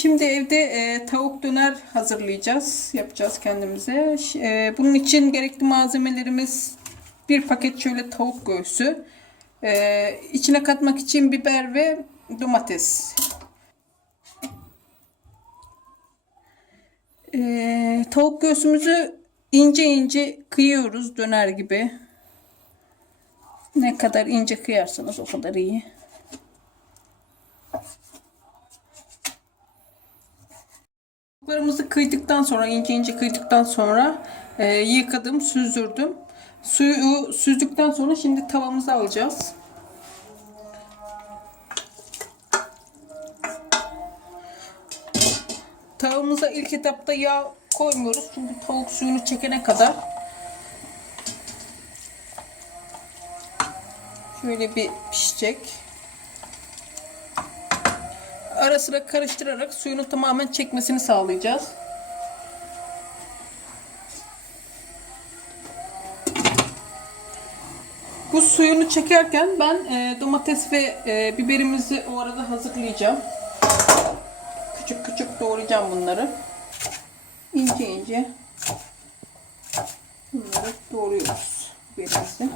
şimdi evde e, tavuk döner hazırlayacağız. Yapacağız kendimize. E, bunun için gerekli malzemelerimiz bir paket şöyle tavuk göğsü. E, içine katmak için biber ve domates. E, tavuk göğsümüzü ince ince kıyıyoruz döner gibi. Ne kadar ince kıyarsanız o kadar iyi. Tavuklarımızı kıydıktan sonra ince ince kıydıktan sonra e, yıkadım, süzdürdüm. Suyu süzdükten sonra şimdi tavamızı alacağız. Tavamıza ilk etapta yağ koymuyoruz çünkü tavuk suyunu çekene kadar şöyle bir pişecek. Ara sıra karıştırarak suyunu tamamen çekmesini sağlayacağız. Bu suyunu çekerken ben e, domates ve e, biberimizi o arada hazırlayacağım. Küçük küçük doğrayacağım bunları. İnce ince bunları doğruyoruz biberimizi.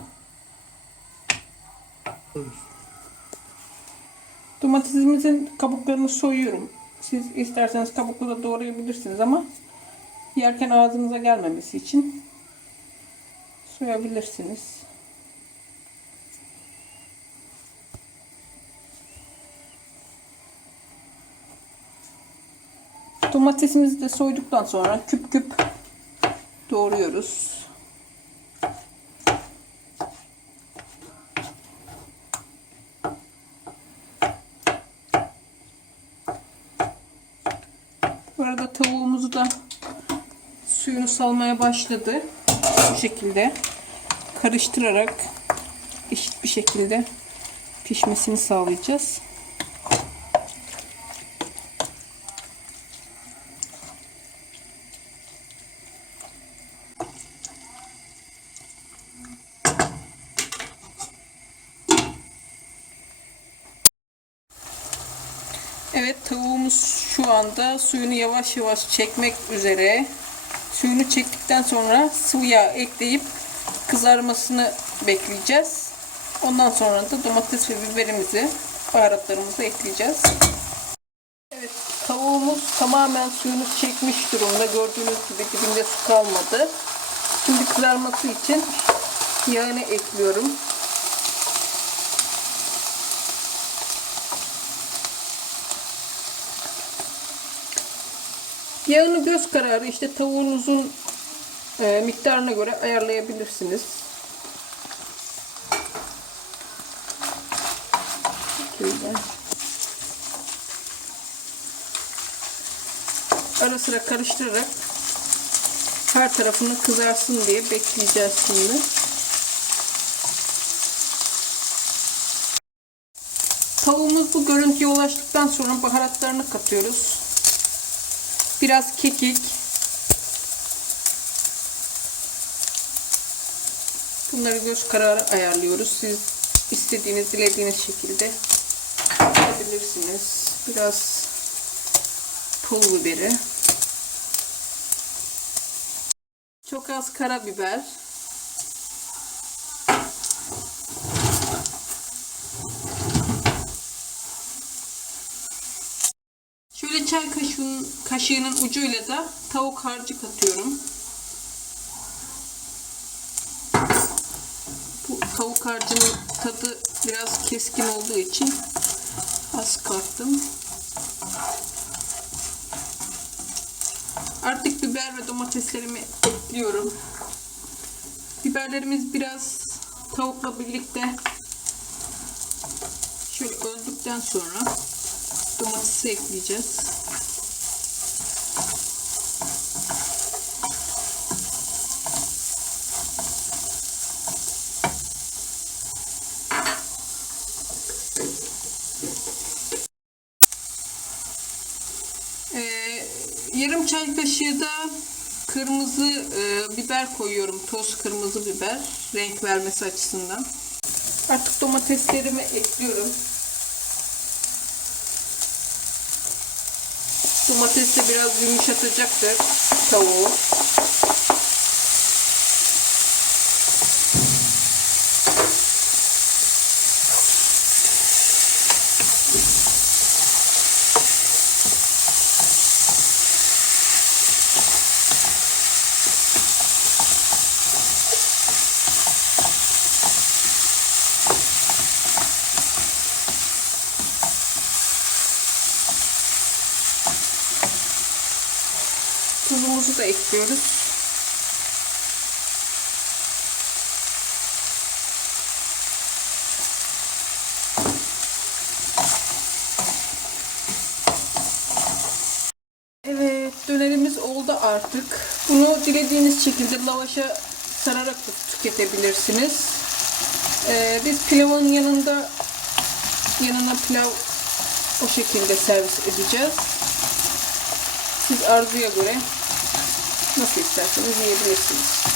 Domatesimizin kabuklarını soyuyorum. Siz isterseniz kabuklu da doğrayabilirsiniz ama yerken ağzınıza gelmemesi için soyabilirsiniz. Domatesimizi de soyduktan sonra küp küp doğruyoruz. Bu arada tavuğumuzu da suyunu salmaya başladı. Bu şekilde karıştırarak eşit bir şekilde pişmesini sağlayacağız. Evet tavuğumuz şu anda suyunu yavaş yavaş çekmek üzere. Suyunu çektikten sonra sıvı yağ ekleyip kızarmasını bekleyeceğiz. Ondan sonra da domates ve biberimizi, baharatlarımızı ekleyeceğiz. Evet tavuğumuz tamamen suyunu çekmiş durumda. Gördüğünüz gibi dibinde su kalmadı. Şimdi kızarması için yağını ekliyorum. Yağını göz kararı işte tavuğunuzun e, miktarına göre ayarlayabilirsiniz. Ara sıra karıştırarak her tarafını kızarsın diye bekleyeceğiz şimdi. Tavuğumuz bu görüntüye ulaştıktan sonra baharatlarını katıyoruz. Biraz kekik. Bunları göz kararı ayarlıyoruz. Siz istediğiniz, dilediğiniz şekilde yapabilirsiniz. Biraz pul biberi. Çok az karabiber. Şöyle çay kaşığının, kaşığının ucuyla da tavuk harcı katıyorum. Bu tavuk harcının tadı biraz keskin olduğu için az kattım. Artık biber ve domateslerimi ekliyorum. Biberlerimiz biraz tavukla birlikte şöyle öldükten sonra domatesi ekleyeceğiz. Ee, yarım çay kaşığı da kırmızı e, biber koyuyorum. Toz kırmızı biber. Renk vermesi açısından. Artık domateslerimi ekliyorum. Domates de biraz yumuşatacaktır tavuğu. Tuzumuzu da ekliyoruz. Evet, dönerimiz oldu artık. Bunu dilediğiniz şekilde lavaşa sararak da tüketebilirsiniz. Ee, biz pilavın yanında yanına pilav o şekilde servis edeceğiz. Siz arzuya göre uma pizza de milho nesses.